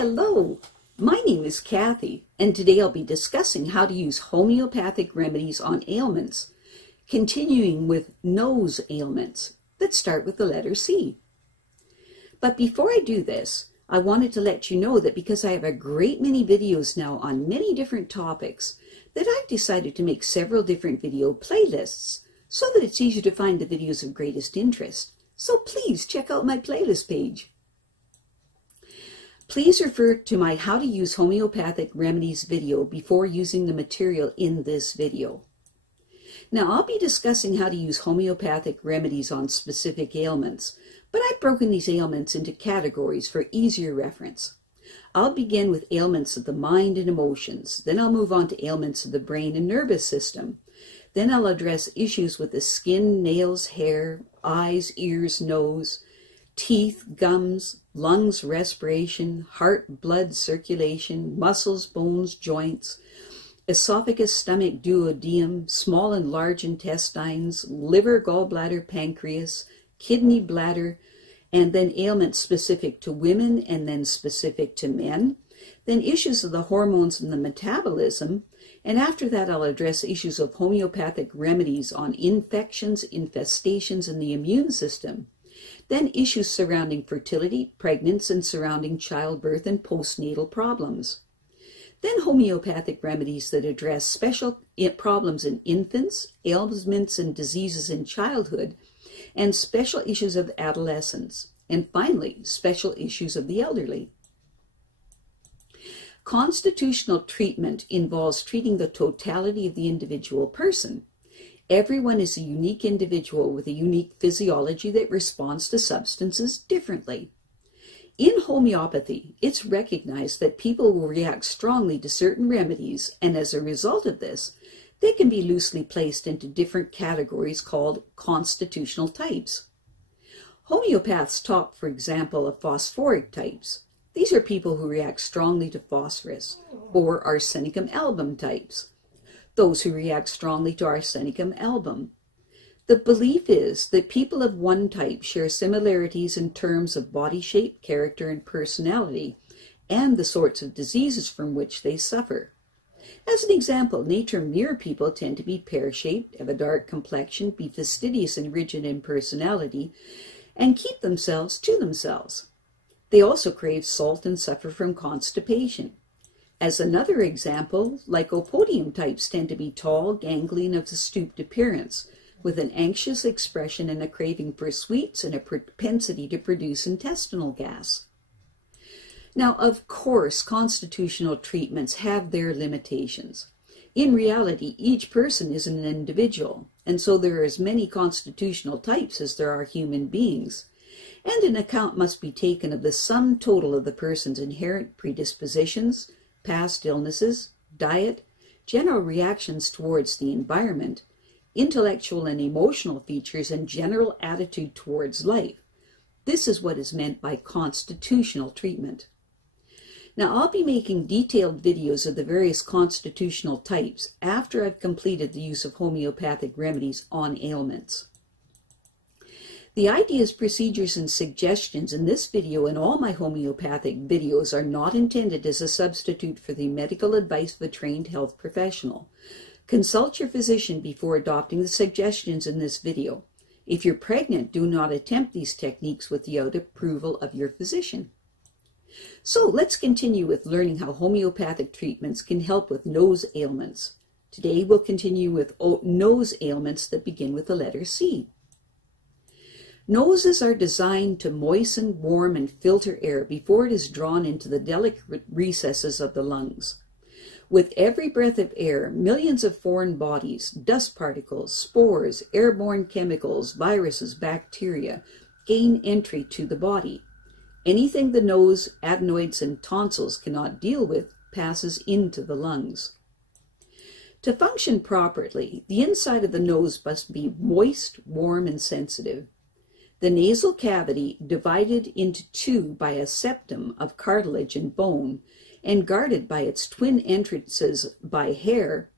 Hello, my name is Kathy, and today I'll be discussing how to use homeopathic remedies on ailments, continuing with nose ailments that start with the letter C. But before I do this, I wanted to let you know that because I have a great many videos now on many different topics, that I've decided to make several different video playlists so that it's easier to find the videos of greatest interest. So please check out my playlist page. Please refer to my How to Use Homeopathic Remedies video before using the material in this video. Now, I'll be discussing how to use homeopathic remedies on specific ailments, but I've broken these ailments into categories for easier reference. I'll begin with ailments of the mind and emotions, then I'll move on to ailments of the brain and nervous system. Then I'll address issues with the skin, nails, hair, eyes, ears, nose, teeth, gums, lungs, respiration, heart, blood, circulation, muscles, bones, joints, esophagus, stomach, duodenum, small and large intestines, liver, gallbladder, pancreas, kidney, bladder, and then ailments specific to women and then specific to men, then issues of the hormones and the metabolism, and after that I'll address issues of homeopathic remedies on infections, infestations, and the immune system. Then issues surrounding fertility, pregnancy, and surrounding childbirth and postnatal problems. Then homeopathic remedies that address special problems in infants, ailments and diseases in childhood, and special issues of adolescence. And finally, special issues of the elderly. Constitutional treatment involves treating the totality of the individual person. Everyone is a unique individual with a unique physiology that responds to substances differently. In homeopathy, it's recognized that people will react strongly to certain remedies, and as a result of this, they can be loosely placed into different categories called constitutional types. Homeopaths talk, for example, of phosphoric types. These are people who react strongly to phosphorus, or arsenicum album types. Those who react strongly to arsenicum album. The belief is that people of one type share similarities in terms of body shape, character, and personality, and the sorts of diseases from which they suffer. As an example, Natrum Mur people tend to be pear-shaped, have a dark complexion, be fastidious and rigid in personality, and keep themselves to themselves. They also crave salt and suffer from constipation. As another example, lycopodium types tend to be tall, ganglion, of the stooped appearance, with an anxious expression and a craving for sweets and a propensity to produce intestinal gas. Now, of course, constitutional treatments have their limitations. In reality, each person is an individual, and so there are as many constitutional types as there are human beings, and an account must be taken of the sum total of the person's inherent predispositions, past illnesses, diet, general reactions towards the environment, intellectual and emotional features, and general attitude towards life. This is what is meant by constitutional treatment. Now, I'll be making detailed videos of the various constitutional types after I've completed the use of homeopathic remedies on ailments. The ideas, procedures, and suggestions in this video and all my homeopathic videos are not intended as a substitute for the medical advice of a trained health professional. Consult your physician before adopting the suggestions in this video. If you're pregnant, do not attempt these techniques without approval of your physician. So let's continue with learning how homeopathic treatments can help with nose ailments. Today we'll continue with nose ailments that begin with the letter C. Noses are designed to moisten, warm, and filter air before it is drawn into the delicate recesses of the lungs. With every breath of air, millions of foreign bodies, dust particles, spores, airborne chemicals, viruses, bacteria gain entry to the body. Anything the nose, adenoids, and tonsils cannot deal with passes into the lungs. To function properly, the inside of the nose must be moist, warm, and sensitive. The nasal cavity, divided into two by a septum of cartilage and bone, and guarded by its twin entrances by hair,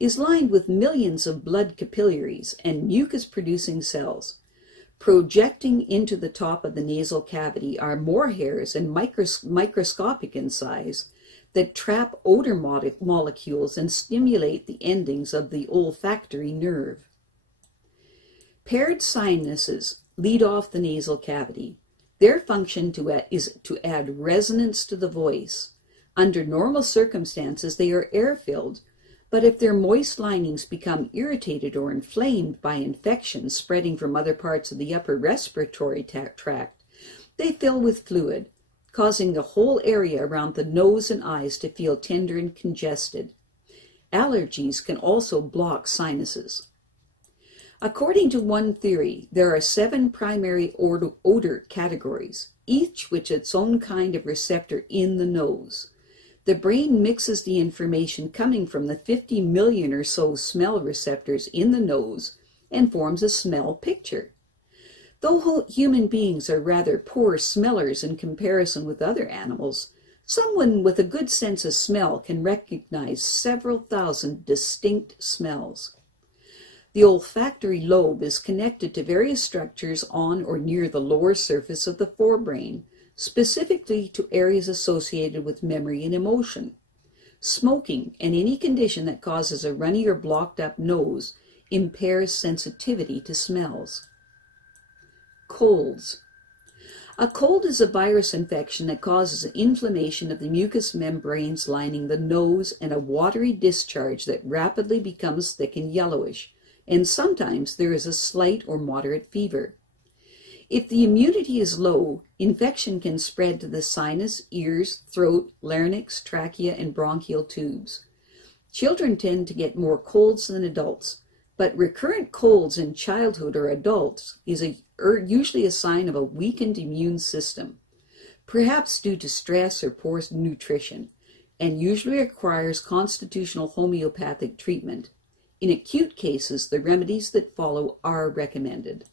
is lined with millions of blood capillaries and mucus-producing cells. Projecting into the top of the nasal cavity are more hairs and microscopic in size that trap odor molecules and stimulate the endings of the olfactory nerve. Paired sinuses lead off the nasal cavity. Their function is to add resonance to the voice. Under normal circumstances, they are air-filled, but if their moist linings become irritated or inflamed by infections spreading from other parts of the upper respiratory tract, they fill with fluid, causing the whole area around the nose and eyes to feel tender and congested. Allergies can also block sinuses. According to one theory, there are 7 primary odor categories, each with its own kind of receptor in the nose. The brain mixes the information coming from the 50 million or so smell receptors in the nose and forms a smell picture. Though human beings are rather poor smellers in comparison with other animals, someone with a good sense of smell can recognize several thousand distinct smells. The olfactory lobe is connected to various structures on or near the lower surface of the forebrain, specifically to areas associated with memory and emotion. Smoking and any condition that causes a runny or blocked up nose impairs sensitivity to smells. Colds. A cold is a virus infection that causes inflammation of the mucous membranes lining the nose and a watery discharge that rapidly becomes thick and yellowish, and sometimes there is a slight or moderate fever. If the immunity is low, infection can spread to the sinus, ears, throat, larynx, trachea, and bronchial tubes. Children tend to get more colds than adults, but recurrent colds in childhood or adults is usually a sign of a weakened immune system, perhaps due to stress or poor nutrition, and usually requires constitutional homeopathic treatment. In acute cases, the remedies that follow are recommended.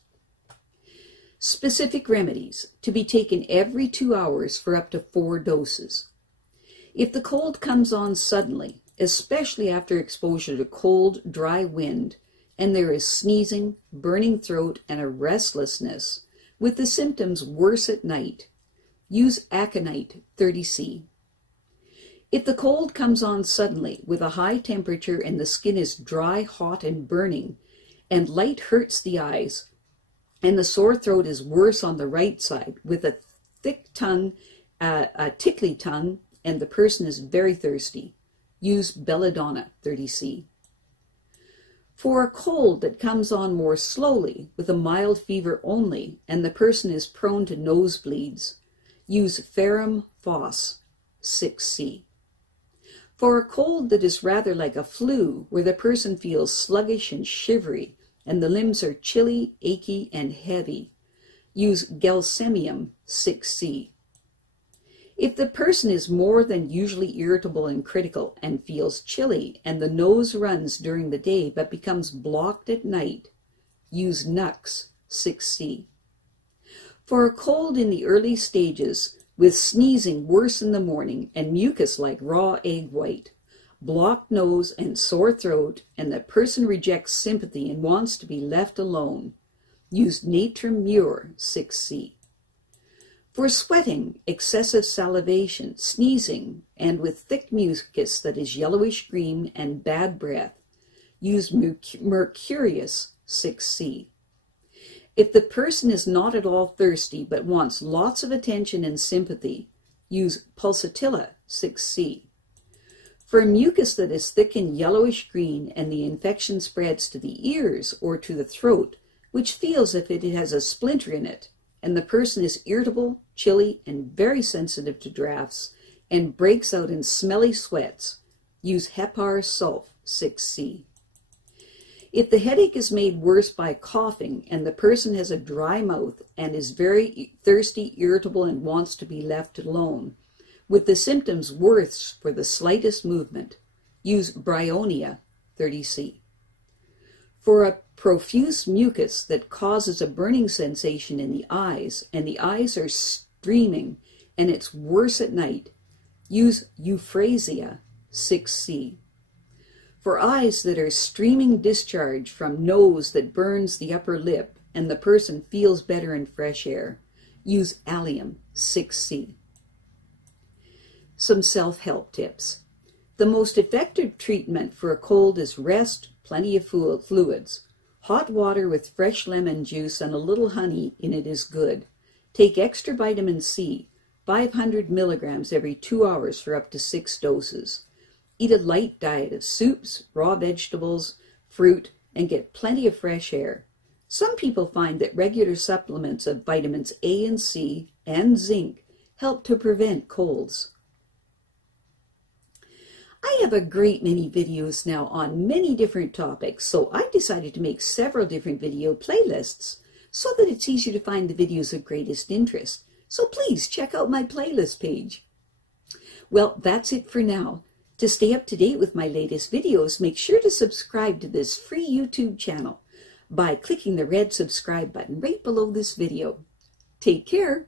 Specific remedies, to be taken every 2 hours for up to 4 doses. If the cold comes on suddenly, especially after exposure to cold, dry wind, and there is sneezing, burning throat, and a restlessness, with the symptoms worse at night, use Aconite 30C. If the cold comes on suddenly with a high temperature and the skin is dry, hot, and burning, and light hurts the eyes, and the sore throat is worse on the right side, with a thick tongue, a tickly tongue, and the person is very thirsty, use Belladonna 30C. For a cold that comes on more slowly, with a mild fever only, and the person is prone to nosebleeds, use Ferrum phos 6C. For a cold that is rather like a flu, where the person feels sluggish and shivery, and the limbs are chilly, achy, and heavy, use Gelsemium 6C. If the person is more than usually irritable and critical and feels chilly, and the nose runs during the day but becomes blocked at night, use Nux 6C. For a cold in the early stages, with sneezing worse in the morning and mucus like raw egg white, blocked nose and sore throat, and the person rejects sympathy and wants to be left alone, use Natrum Mur 6C. For sweating, excessive salivation, sneezing, and with thick mucus that is yellowish green and bad breath, use Mercurius 6C. If the person is not at all thirsty but wants lots of attention and sympathy, use Pulsatilla 6C. For a mucus that is thick and yellowish green and the infection spreads to the ears or to the throat, which feels as if it has a splinter in it, and the person is irritable, chilly, and very sensitive to drafts, and breaks out in smelly sweats, use Hepar sulph 6C. If the headache is made worse by coughing, and the person has a dry mouth and is very thirsty, irritable, and wants to be left alone, with the symptoms worse for the slightest movement, use Bryonia 30C. For a profuse mucus that causes a burning sensation in the eyes, and the eyes are streaming, and it's worse at night, use Euphrasia 6C. For eyes that are streaming discharge from nose that burns the upper lip, and the person feels better in fresh air. Use Allium 6C. Some self-help tips. The most effective treatment for a cold is rest, plenty of fluids. Hot water with fresh lemon juice and a little honey in it is good. Take extra vitamin C, 500 milligrams every 2 hours for up to 6 doses. Eat a light diet of soups, raw vegetables, fruit, and get plenty of fresh air. Some people find that regular supplements of vitamins A and C and zinc help to prevent colds. I have a great many videos now on many different topics, so I decided to make several different video playlists so that it's easier to find the videos of greatest interest. So please check out my playlist page. Well, that's it for now. To stay up to date with my latest videos, make sure to subscribe to this free YouTube channel by clicking the red subscribe button right below this video. Take care.